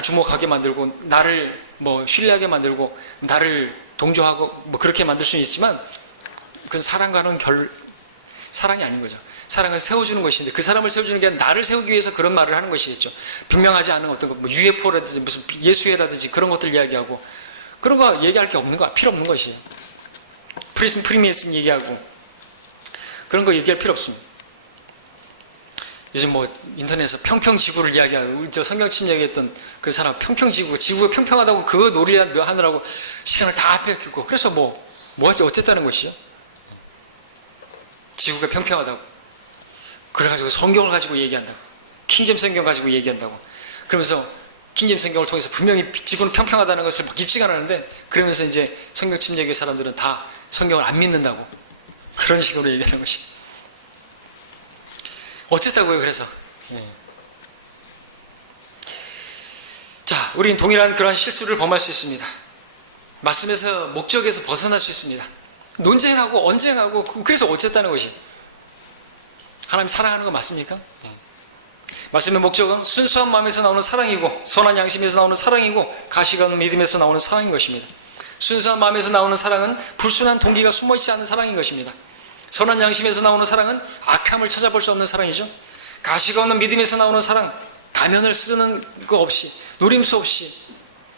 주목하게 만들고, 나를 신뢰하게 만들고, 나를 동조하고 그렇게 만들 수는 있지만, 그건 사랑과는 사랑이 아닌 거죠. 사랑은 세워주는 것인데, 그 사람을 세워주는 게 아니라 나를 세우기 위해서 그런 말을 하는 것이겠죠. 분명하지 않은 어떤 UFO라든지 무슨 예수회라든지 그런 것들 이야기하고, 그런 거 얘기할 게 없는 거, 필요 없는 것이에요. 프리메이슨 얘기하고 그런 거 얘기할 필요 없습니다. 요즘 인터넷에서 평평지구를 이야기하고, 우리 성경침 얘기했던 그 사람 평평지구, 지구가 평평하다고 그거 놀이하느라고 시간을 다 뺏기고, 그래서 어쨌다는 것이죠. 지구가 평평하다고. 그래가지고 성경을 가지고 얘기한다고. 킹잼 성경 가지고 얘기한다고. 그러면서 킹제임스 성경을 통해서 분명히 지구는 평평하다는 것을 막 입증을 하는데, 그러면서 이제 성경 침례교회 사람들은 다 성경을 안 믿는다고 그런 식으로 얘기하는 것이. 어쨌다고요, 그래서. 자, 우리는 동일한 그런 실수를 범할 수 있습니다. 말씀에서, 목적에서 벗어날 수 있습니다. 논쟁하고 언쟁하고, 그래서 어쨌다는 것이. 하나님 사랑하는 거 맞습니까? 말씀의 목적은 순수한 마음에서 나오는 사랑이고, 선한 양심에서 나오는 사랑이고, 가시가 없는 믿음에서 나오는 사랑인 것입니다. 순수한 마음에서 나오는 사랑은 불순한 동기가 숨어있지 않은 사랑인 것입니다. 선한 양심에서 나오는 사랑은 악함을 찾아볼 수 없는 사랑이죠. 가시가 없는 믿음에서 나오는 사랑, 가면을 쓰는 거 없이, 노림수 없이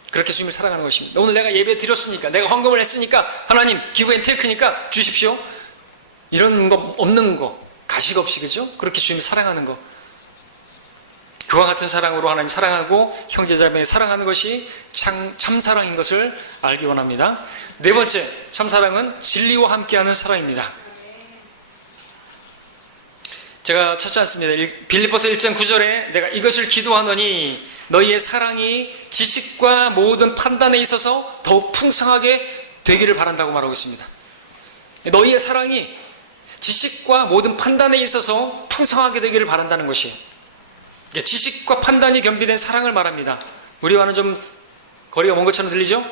그렇게 주님을 사랑하는 것입니다. 오늘 내가 예배 드렸으니까, 내가 헌금을 했으니까, 하나님 기브 앤 테이크니까 주십시오, 이런 거 없는 거, 가식 없이, 그죠? 그렇게 주님을 사랑하는 거, 그와 같은 사랑으로 하나님 사랑하고 형제자매 사랑하는 것이 참사랑인 것을 알기 원합니다. 네 번째, 참사랑은 진리와 함께하는 사랑입니다. 제가 찾지 않습니다. 빌립보서 1장 9절에 내가 이것을 기도하노니 너희의 사랑이 지식과 모든 판단에 있어서 더욱 풍성하게 되기를 바란다고 말하고 있습니다. 너희의 사랑이 지식과 모든 판단에 있어서 풍성하게 되기를 바란다는 것이에요. 지식과 판단이 겸비된 사랑을 말합니다. 우리와는 좀 거리가 먼 것처럼 들리죠?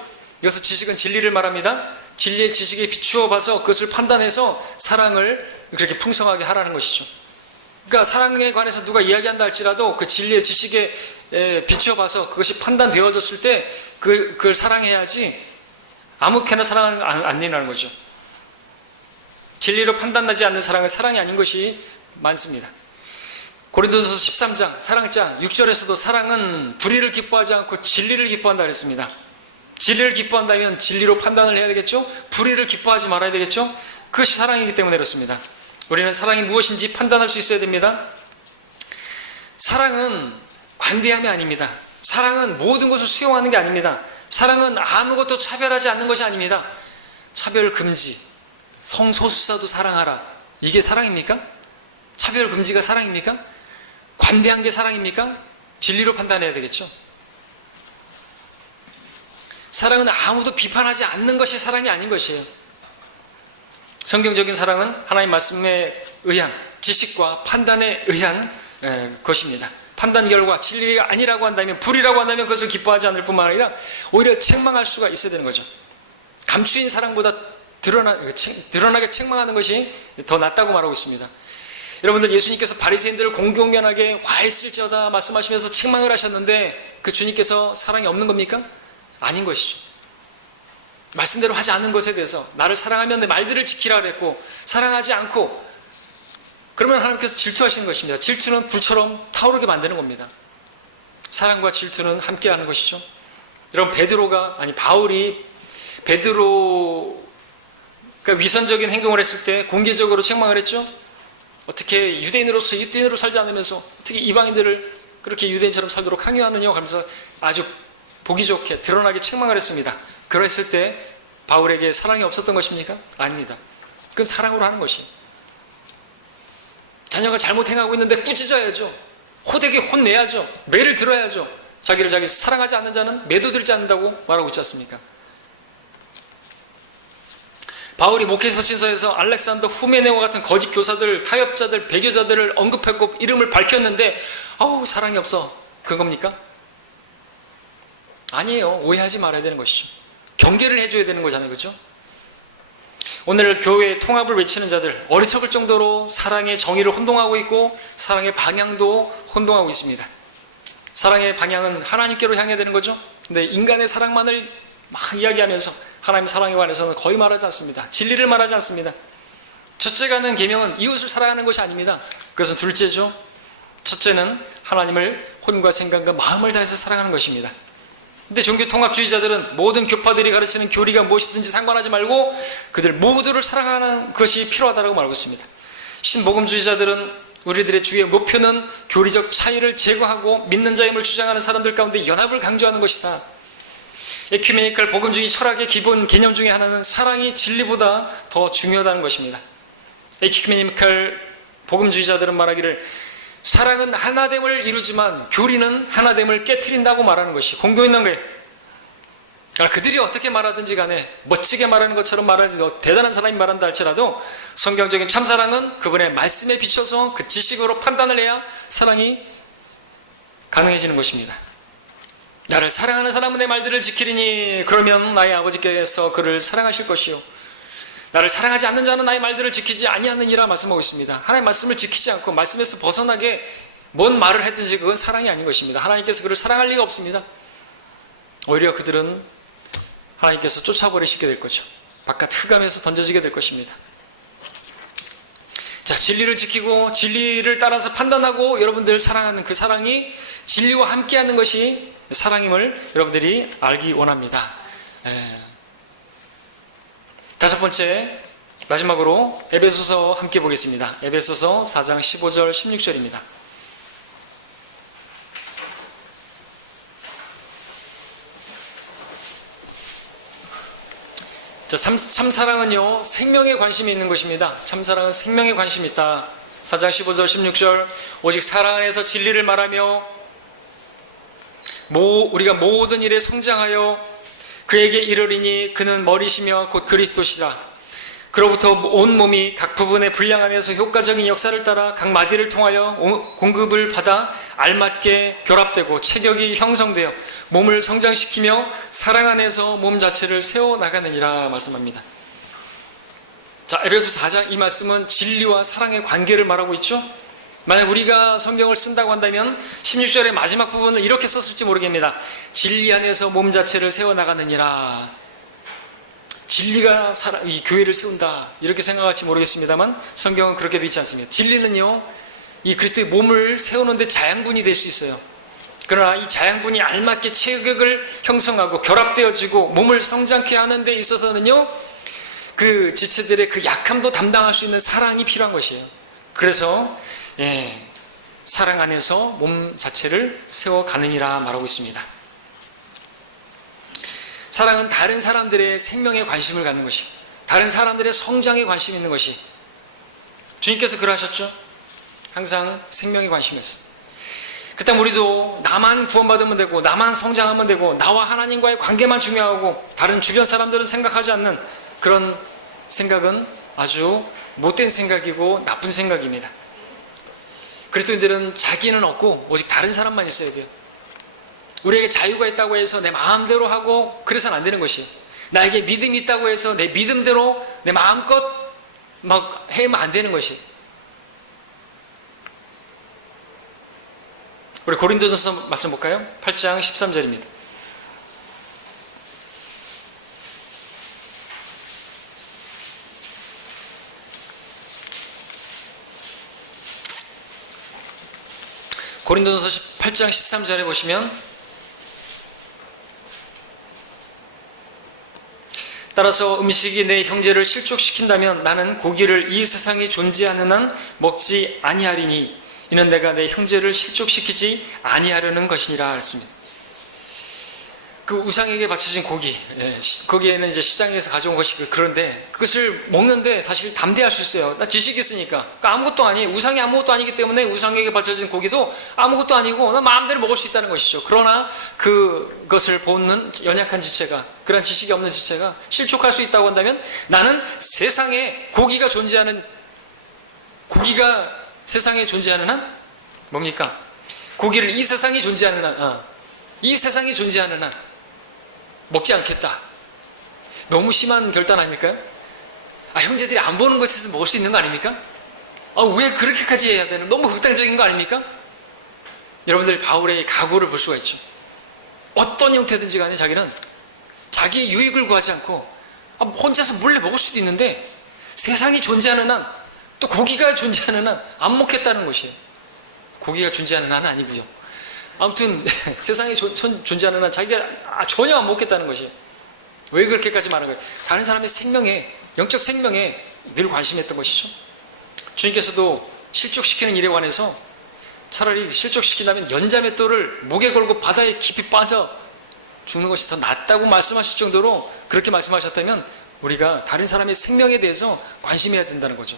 여기서 지식은 진리를 말합니다. 진리의 지식에 비추어 봐서 그것을 판단해서 사랑을 그렇게 풍성하게 하라는 것이죠. 그러니까 사랑에 관해서 누가 이야기한다 할지라도 그 진리의 지식에 비추어 봐서 그것이 판단되어졌을 때 그걸 사랑해야지 아무렇게나 사랑하는 거 아니라는 거죠. 진리로 판단나지 않는 사랑은 사랑이 아닌 것이 많습니다. 고린도서 13장 사랑장 6절에서도 사랑은 불의를 기뻐하지 않고 진리를 기뻐한다 그랬습니다. 진리를 기뻐한다면 진리로 판단을 해야 되겠죠? 불의를 기뻐하지 말아야 되겠죠? 그것이 사랑이기 때문에 그렇습니다. 우리는 사랑이 무엇인지 판단할 수 있어야 됩니다. 사랑은 관대함이 아닙니다. 사랑은 모든 것을 수용하는 게 아닙니다. 사랑은 아무것도 차별하지 않는 것이 아닙니다. 차별 금지, 성소수자도 사랑하라, 이게 사랑입니까? 차별 금지가 사랑입니까? 관대한 게 사랑입니까? 진리로 판단해야 되겠죠. 사랑은 아무도 비판하지 않는 것이 사랑이 아닌 것이에요. 성경적인 사랑은 하나님 말씀에 의한 지식과 판단에 의한 것입니다. 판단 결과 진리가 아니라고 한다면, 불이라고 한다면 그것을 기뻐하지 않을 뿐만 아니라 오히려 책망할 수가 있어야 되는 거죠. 감추인 사랑보다 드러나게 책망하는 것이 더 낫다고 말하고 있습니다. 여러분들, 예수님께서 바리새인들을 공공연하게 화했을지어다 말씀하시면서 책망을 하셨는데 그 주님께서 사랑이 없는 겁니까? 아닌 것이죠. 말씀대로 하지 않는 것에 대해서 나를 사랑하면 내 말들을 지키라 그랬고, 사랑하지 않고 그러면 하나님께서 질투하시는 것입니다. 질투는 불처럼 타오르게 만드는 겁니다. 사랑과 질투는 함께하는 것이죠. 여러분, 바울이 베드로가 위선적인 행동을 했을 때 공개적으로 책망을 했죠. 어떻게 유대인으로서 유대인으로 살지 않으면서 어떻게 이방인들을 그렇게 유대인처럼 살도록 강요하느냐 하면서 아주 보기 좋게 드러나게 책망을 했습니다. 그랬을 때 바울에게 사랑이 없었던 것입니까? 아닙니다. 그건 사랑으로 하는 것이에요. 자녀가 잘못 행하고 있는데 꾸짖어야죠. 호되게 혼내야죠. 매를 들어야죠. 자기를 사랑하지 않는 자는 매도 들지 않는다고 말하고 있지 않습니까? 바울이 목회서신서에서 알렉산더 후메네오 같은 거짓 교사들, 타협자들, 배교자들을 언급했고 이름을 밝혔는데 사랑이 없어, 그겁니까? 아니에요. 오해하지 말아야 되는 것이죠. 경계를 해줘야 되는 거잖아요. 그렇죠? 오늘 교회의 통합을 외치는 자들, 어리석을 정도로 사랑의 정의를 혼동하고 있고 사랑의 방향도 혼동하고 있습니다. 사랑의 방향은 하나님께로 향해야 되는 거죠. 근데 인간의 사랑만을 막 이야기하면서 하나님 사랑에 관해서는 거의 말하지 않습니다. 진리를 말하지 않습니다. 첫째가 하는 계명은 이웃을 사랑하는 것이 아닙니다. 그것은 둘째죠. 첫째는 하나님을 혼과 생각과 마음을 다해서 사랑하는 것입니다. 근데 종교통합주의자들은 모든 교파들이 가르치는 교리가 무엇이든지 상관하지 말고 그들 모두를 사랑하는 것이 필요하다고 말하고 있습니다. 신복음주의자들은 우리들의 주의 목표는 교리적 차이를 제거하고 믿는 자임을 주장하는 사람들 가운데 연합을 강조하는 것이다. 에큐메니컬 복음주의 철학의 기본 개념 중에 하나는 사랑이 진리보다 더 중요하다는 것입니다. 에큐메니컬 복음주의자들은 말하기를 사랑은 하나됨을 이루지만 교리는 하나됨을 깨트린다고 말하는 것이 공교 있는 거예요. 그러니까 그들이 어떻게 말하든지 간에 멋지게 말하는 것처럼 말하든지 대단한 사람이 말한다 할지라도 성경적인 참사랑은 그분의 말씀에 비춰서 그 지식으로 판단을 해야 사랑이 가능해지는 것입니다. 나를 사랑하는 사람은 내 말들을 지키리니 그러면 나의 아버지께서 그를 사랑하실 것이요 나를 사랑하지 않는 자는 나의 말들을 지키지 아니하느니라 말씀하고 있습니다. 하나님의 말씀을 지키지 않고 말씀에서 벗어나게 뭔 말을 했든지 그건 사랑이 아닌 것입니다. 하나님께서 그를 사랑할 리가 없습니다. 오히려 그들은 하나님께서 쫓아버리시게 될 거죠. 바깥 흑암에서 던져지게 될 것입니다. 자, 진리를 지키고 진리를 따라서 판단하고 여러분들 사랑하는 그 사랑이 진리와 함께하는 것이 사랑임을 여러분들이 알기 원합니다. 다섯 번째, 마지막으로 에베소서 함께 보겠습니다. 에베소서 4장 15절 16절입니다. 자, 참사랑은요 생명에 관심이 있는 것입니다. 참사랑은 생명에 관심이 있다. 4장 15절 16절 오직 사랑 안에서 진리를 말하며 우리가 모든 일에 성장하여 그에게 이르리니 그는 머리시며 곧 그리스도시라. 그로부터 온 몸이 각 부분의 분량 안에서 효과적인 역사를 따라 각 마디를 통하여 공급을 받아 알맞게 결합되고 체격이 형성되어 몸을 성장시키며 사랑 안에서 몸 자체를 세워나가느니라 말씀합니다. 자, 에베소 4장 이 말씀은 진리와 사랑의 관계를 말하고 있죠. 만약 우리가 성경을 쓴다고 한다면 16절의 마지막 부분을 이렇게 썼을지 모르겠습니다. 진리 안에서 몸 자체를 세워나가느니라. 진리가 이 교회를 세운다 이렇게 생각할지 모르겠습니다만 성경은 그렇게 되어 있지 않습니다. 진리는요 이 그리스도의 몸을 세우는데 자양분이 될 수 있어요. 그러나 이 자양분이 알맞게 체격을 형성하고 결합되어지고 몸을 성장케 하는 데 있어서는요 그 지체들의 그 약함도 담당할 수 있는 사랑이 필요한 것이에요. 그래서 사랑 안에서 몸 자체를 세워가느니라 말하고 있습니다. 사랑은 다른 사람들의 생명에 관심을 갖는 것이, 다른 사람들의 성장에 관심 있는 것이, 주님께서 그러하셨죠. 항상 생명에 관심이 있어요. 그렇다면 우리도 나만 구원받으면 되고 나만 성장하면 되고 나와 하나님과의 관계만 중요하고 다른 주변 사람들은 생각하지 않는 그런 생각은 아주 못된 생각이고 나쁜 생각입니다. 그리스도인들은 자기는 없고 오직 다른 사람만 있어야 돼요. 우리에게 자유가 있다고 해서 내 마음대로 하고 그래서는 안 되는 것이에요. 나에게 믿음이 있다고 해서 내 믿음대로 내 마음껏 막 해면 안 되는 것이에요. 우리 고린도전서 말씀 볼까요? 8장 13절입니다. 고린도전서 8장 13절에 보시면 따라서 음식이 내 형제를 실족시킨다면 나는 고기를 이 세상에 존재하는 한 먹지 아니하리니 이는 내가 내 형제를 실족시키지 아니하려는 것이니라 했습니다. 그 우상에게 바쳐진 고기, 거기에는 이제 시장에서 가져온 것이 그런데 그것을 먹는데 사실 담대할 수 있어요. 나 지식이 있으니까. 그러니까 아무것도 아니에요. 우상이 아무것도 아니기 때문에 우상에게 바쳐진 고기도 아무것도 아니고 나 마음대로 먹을 수 있다는 것이죠. 그러나 그것을 보는 연약한 지체가, 그런 지식이 없는 지체가 실족할 수 있다고 한다면 나는 세상에 고기가 존재하는 한 뭡니까? 고기를 이 세상에 존재하는 한, 이 세상에 존재하는 한 먹지 않겠다. 너무 심한 결단 아닐까요? 형제들이 안 보는 것에서 먹을 수 있는 거 아닙니까? 왜 그렇게까지 해야 되는? 너무 극단적인 거 아닙니까? 여러분들이 바울의 각오를 볼 수가 있죠. 어떤 형태든지 간에 자기는 자기의 유익을 구하지 않고 혼자서 몰래 먹을 수도 있는데 세상이 존재하는 한, 또 고기가 존재하는 한 안 먹겠다는 것이에요. 고기가 존재하는 한은 아니고요. 아무튼 세상에 존재하는 한 자기가 전혀 안 먹겠다는 것이에요. 왜 그렇게까지 말하는 거예요? 다른 사람의 생명에, 영적 생명에 늘 관심했던 것이죠. 주님께서도 실족시키는 일에 관해서 차라리 실족시킨다면 연자맷돌을 목에 걸고 바다에 깊이 빠져 죽는 것이 더 낫다고 말씀하실 정도로 그렇게 말씀하셨다면 우리가 다른 사람의 생명에 대해서 관심해야 된다는 거죠.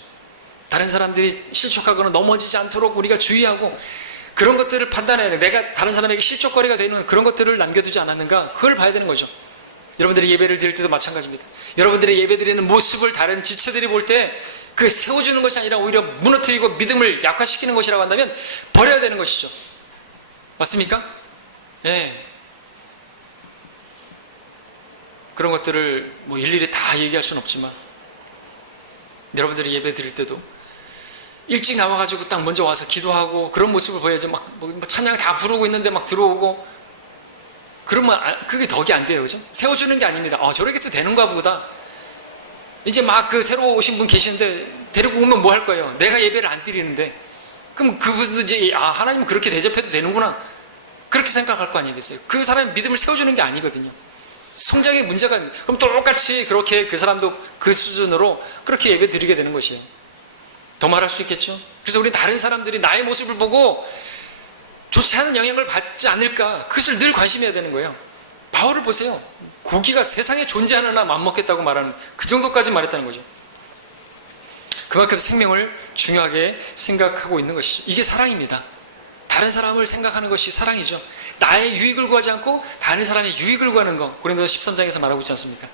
다른 사람들이 실족하거나 넘어지지 않도록 우리가 주의하고 그런 것들을 판단해야 돼. 내가 다른 사람에게 실족거리가 되는 그런 것들을 남겨두지 않았는가? 그걸 봐야 되는 거죠. 여러분들이 예배를 드릴 때도 마찬가지입니다. 여러분들의 예배 드리는 모습을 다른 지체들이 볼 때 그 세워주는 것이 아니라 오히려 무너뜨리고 믿음을 약화시키는 것이라고 한다면 버려야 되는 것이죠. 맞습니까? 예. 그런 것들을 뭐 일일이 다 얘기할 수는 없지만 여러분들이 예배 드릴 때도 일찍 나와가지고 딱 먼저 와서 기도하고 그런 모습을 보여야죠. 막 찬양 다 부르고 있는데 막 들어오고 그러면 그게 덕이 안 돼요. 그죠? 세워주는 게 아닙니다. 저렇게 또 되는가 보다. 이제 막 그 새로 오신 분 계시는데 데리고 오면 뭐 할 거예요? 내가 예배를 안 드리는데. 그럼 그분도 이제 하나님은 그렇게 대접해도 되는구나. 그렇게 생각할 거 아니겠어요? 그 사람의 믿음을 세워주는 게 아니거든요. 성장의 문제가 그럼 똑같이 그렇게 그 사람도 그 수준으로 그렇게 예배 드리게 되는 것이에요. 더 말할 수 있겠죠? 그래서 우리 다른 사람들이 나의 모습을 보고 좋지 않은 영향을 받지 않을까 그것을 늘 관심해야 되는 거예요. 바울을 보세요. 고기가 세상에 존재하는 한 맘먹겠다고 말하는 그 정도까지 말했다는 거죠. 그만큼 생명을 중요하게 생각하고 있는 것이죠. 이게 사랑입니다. 다른 사람을 생각하는 것이 사랑이죠. 나의 유익을 구하지 않고 다른 사람의 유익을 구하는 것. 고린도서 13장에서 말하고 있지 않습니까?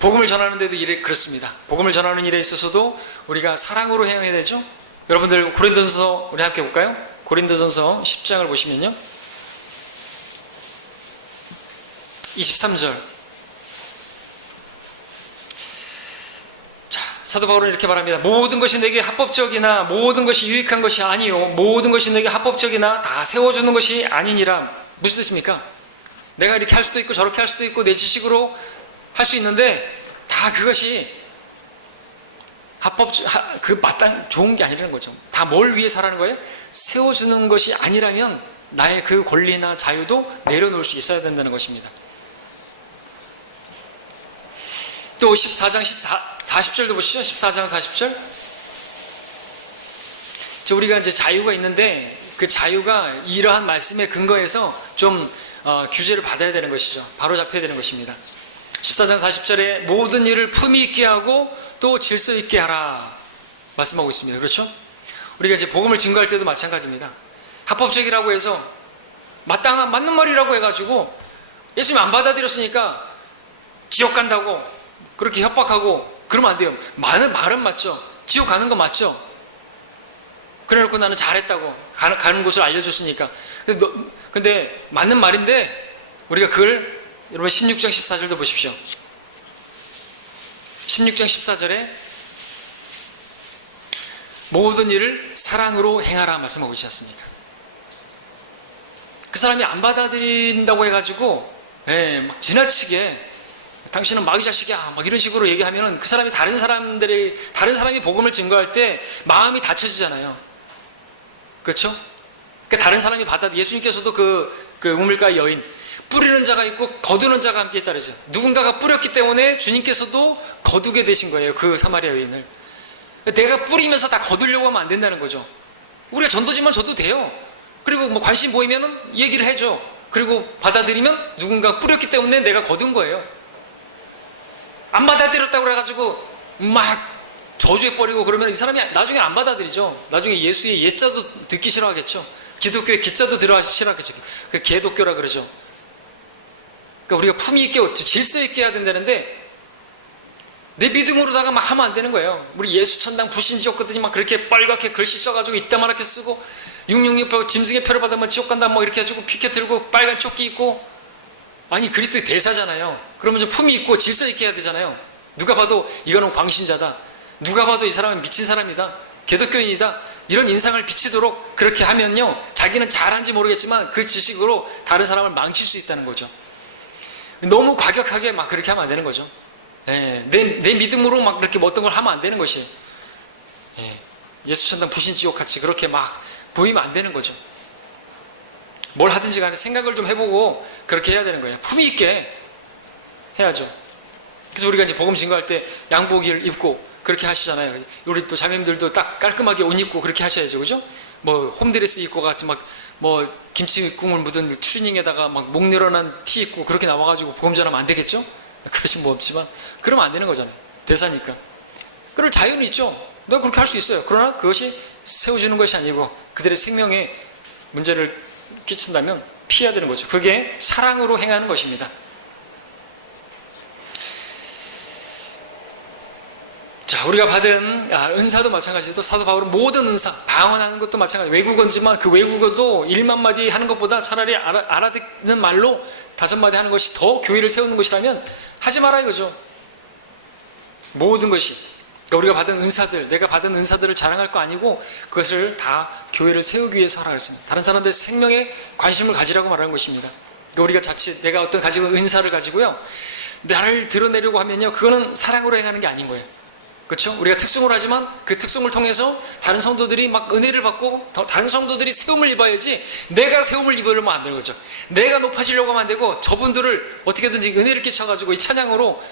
복음을 전하는 데도 그렇습니다. 복음을 전하는 일에 있어서도 우리가 사랑으로 행해야 되죠. 여러분들 고린도전서 우리 함께 볼까요? 고린도전서 10장을 보시면요 23절. 자, 사도 바울은 이렇게 말합니다. 모든 것이 내게 합법적이나 모든 것이 유익한 것이 아니요 모든 것이 내게 합법적이나 다 세워주는 것이 아니니라. 무슨 뜻입니까? 내가 이렇게 할 수도 있고 저렇게 할 수도 있고 내 지식으로 할 수 있는데 다 그것이 마땅 좋은 게 아니라는 거죠. 다 뭘 위해 살아는 거예요? 세워주는 것이 아니라면 나의 그 권리나 자유도 내려놓을 수 있어야 된다는 것입니다. 또 14장 40절도 보시죠. 14장 40절. 우리가 이제 자유가 있는데 그 자유가 이러한 말씀에 근거해서 좀 규제를 받아야 되는 것이죠. 바로 잡혀야 되는 것입니다. 14장 40절에 모든 일을 품위 있게 하고 또 질서 있게 하라 말씀하고 있습니다. 그렇죠? 우리가 이제 복음을 증거할 때도 마찬가지입니다. 합법적이라고 해서 맞는 말이라고 해가지고 예수님 안 받아들였으니까 지옥 간다고 그렇게 협박하고 그러면 안 돼요. 말은 맞죠. 지옥 가는 건 맞죠. 그래놓고 나는 잘했다고 가는 곳을 알려줬으니까. 근데 맞는 말인데 우리가 그걸 여러분 16장 14절도 보십시오. 16장 14절에 모든 일을 사랑으로 행하라 말씀하고 있지 않습니까? 그 사람이 안 받아들인다고 해가지고 막 지나치게 당신은 마귀 자식이야 막 이런 식으로 얘기하면은 그 사람이 다른 사람이 복음을 증거할 때 마음이 닫혀지잖아요. 그렇죠? 그러니까 다른 사람이 예수님께서도 그 우물가 여인 뿌리는 자가 있고 거두는 자가 함께 있다 그러죠. 누군가가 뿌렸기 때문에 주님께서도 거두게 되신 거예요. 그 사마리아 여인을. 내가 뿌리면서 다 거두려고 하면 안 된다는 거죠. 우리가 전도지만 줘도 돼요. 그리고 뭐 관심 보이면은 얘기를 해줘. 그리고 받아들이면 누군가 뿌렸기 때문에 내가 거둔 거예요. 안 받아들였다고 그래가지고 막 저주해버리고 그러면 이 사람이 나중에 안 받아들이죠. 나중에 예수의 예자도 듣기 싫어하겠죠. 기독교의 기자도 들어가기 싫어하겠죠. 그 개독교라 그러죠. 그러니까 우리가 품위 있게 질서 있게 해야 된다는데 내 믿음으로다가 막 하면 안 되는 거예요. 우리 예수천당 불신지옥거든요. 막 그렇게 빨갛게 글씨 써가지고 이따만하게 쓰고 666 짐승의 표를 받으면 지옥 간다 뭐 이렇게 해가지고 피켓 들고 빨간 조끼 입고 아니 그리스도의 대사잖아요. 그러면 좀 품위 있고 질서 있게 해야 되잖아요. 누가 봐도 이거는 광신자다. 누가 봐도 이 사람은 미친 사람이다. 개독교인이다. 이런 인상을 비치도록 그렇게 하면요. 자기는 잘한지 모르겠지만 그 지식으로 다른 사람을 망칠 수 있다는 거죠. 너무 과격하게 막 그렇게 하면 안 되는 거죠. 내 믿음으로 막 그렇게 어떤 걸 하면 안 되는 것이에요. 예수천당 부신지옥 같이 그렇게 막 보이면 안 되는 거죠. 뭘 하든지 간에 생각을 좀 해보고 그렇게 해야 되는 거예요. 품위 있게 해야죠. 그래서 우리가 이제 복음 증거할 때 양복을 입고 그렇게 하시잖아요. 우리 또 자매님들도 딱 깔끔하게 옷 입고 그렇게 하셔야죠. 그죠? 뭐 홈드레스 입고 같이 막 뭐 김치국물 묻은 추리닝에다가 막 목 늘어난 티 입고 그렇게 나와가지고 복음 전하면 안 되겠죠? 그러신 뭐 없지만 그러면 안 되는 거잖아요. 대사니까. 그럴 자유는 있죠. 내가 그렇게 할 수 있어요. 그러나 그것이 세워주는 것이 아니고 그들의 생명에 문제를 끼친다면 피해야 되는 거죠. 그게 사랑으로 행하는 것입니다. 자, 우리가 받은 은사도 마찬가지로 사도 바울은 모든 은사, 방언하는 것도 마찬가지. 외국어지만 그 외국어도 1만 마디 하는 것보다 차라리 알아듣는 말로 5마디 하는 것이 더 교회를 세우는 것이라면 하지 마라 이거죠. 모든 것이. 그러니까 우리가 받은 은사들, 내가 받은 은사들을 자랑할 거 아니고 그것을 다 교회를 세우기 위해서 하라 그랬습니다. 다른 사람들의 생명에 관심을 가지라고 말하는 것입니다. 그러니까 우리가 자칫 내가 어떤 가지고 은사를 가지고요, 나를 드러내려고 하면요, 그거는 사랑으로 행하는 게 아닌 거예요. 그렇죠? 우리가 특성을 하지만 그 특성을 통해서 다른 성도들이 막 은혜를 받고 다른 성도들이 세움을 입어야지 내가 세움을 입으려면 안 되는 거죠. 내가 높아지려고 하면 안 되고 저분들을 어떻게든지 은혜를 끼쳐가지고 이 찬양으로,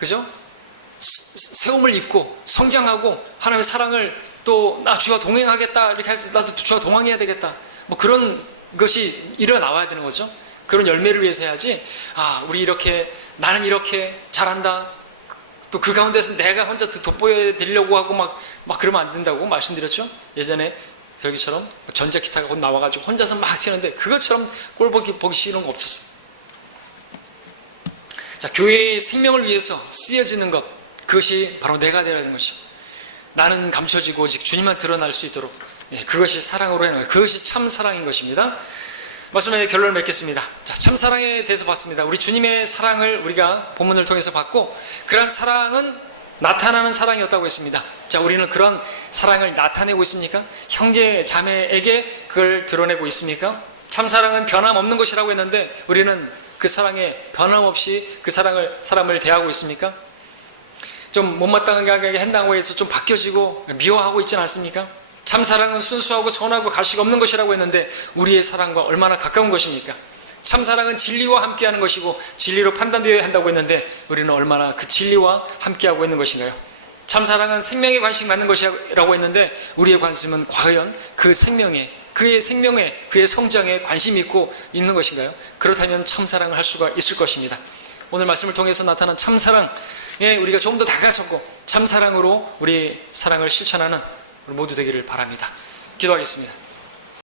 그죠? 세움을 입고 성장하고 하나님의 사랑을 또 나 주와 동행하겠다 이렇게 할 때 나도 주와 동행해야 되겠다, 뭐 그런 것이 일어나와야 되는 거죠. 그런 열매를 위해서 해야지, 우리 이렇게 나는 이렇게 잘한다, 또 그 가운데서 내가 혼자 돋보여 드리려고 하고 막 그러면 안 된다고 말씀드렸죠. 예전에 저기처럼 전자 기타가 곧 나와가지고 혼자서 막 치는데 그것처럼 꼴 보기 싫은 거 없었어요. 자, 교회의 생명을 위해서 쓰여지는 것, 그것이 바로 내가 되어야 되는 것이죠. 나는 감춰지고 오직 주님만 드러날 수 있도록, 그것이 사랑으로 하는 거예요. 그것이 참 사랑인 것입니다. 말씀의 결론을 맺겠습니다. 자, 참사랑에 대해서 봤습니다. 우리 주님의 사랑을 우리가 본문을 통해서 봤고, 그런 사랑은 나타나는 사랑이었다고 했습니다. 자, 우리는 그런 사랑을 나타내고 있습니까? 형제 자매에게 그걸 드러내고 있습니까? 참사랑은 변함없는 것이라고 했는데 우리는 그 사랑에 변함없이 그 사람을 대하고 있습니까? 좀 못마땅하게 한다고 해서 좀 바뀌어지고 미워하고 있지는 않습니까? 참사랑은 순수하고 선하고 가식 없는 것이라고 했는데 우리의 사랑과 얼마나 가까운 것입니까? 참사랑은 진리와 함께하는 것이고 진리로 판단되어야 한다고 했는데 우리는 얼마나 그 진리와 함께하고 있는 것인가요? 참사랑은 생명에 관심 갖는 것이라고 했는데 우리의 관심은 과연 그 생명에, 그의 생명에, 그의 성장에 관심이 있고 있는 것인가요? 그렇다면 참사랑을 할 수가 있을 것입니다. 오늘 말씀을 통해서 나타난 참사랑에 우리가 좀 더 다가서고 참사랑으로 우리 사랑을 실천하는 우리 모두 되기를 바랍니다. 기도하겠습니다.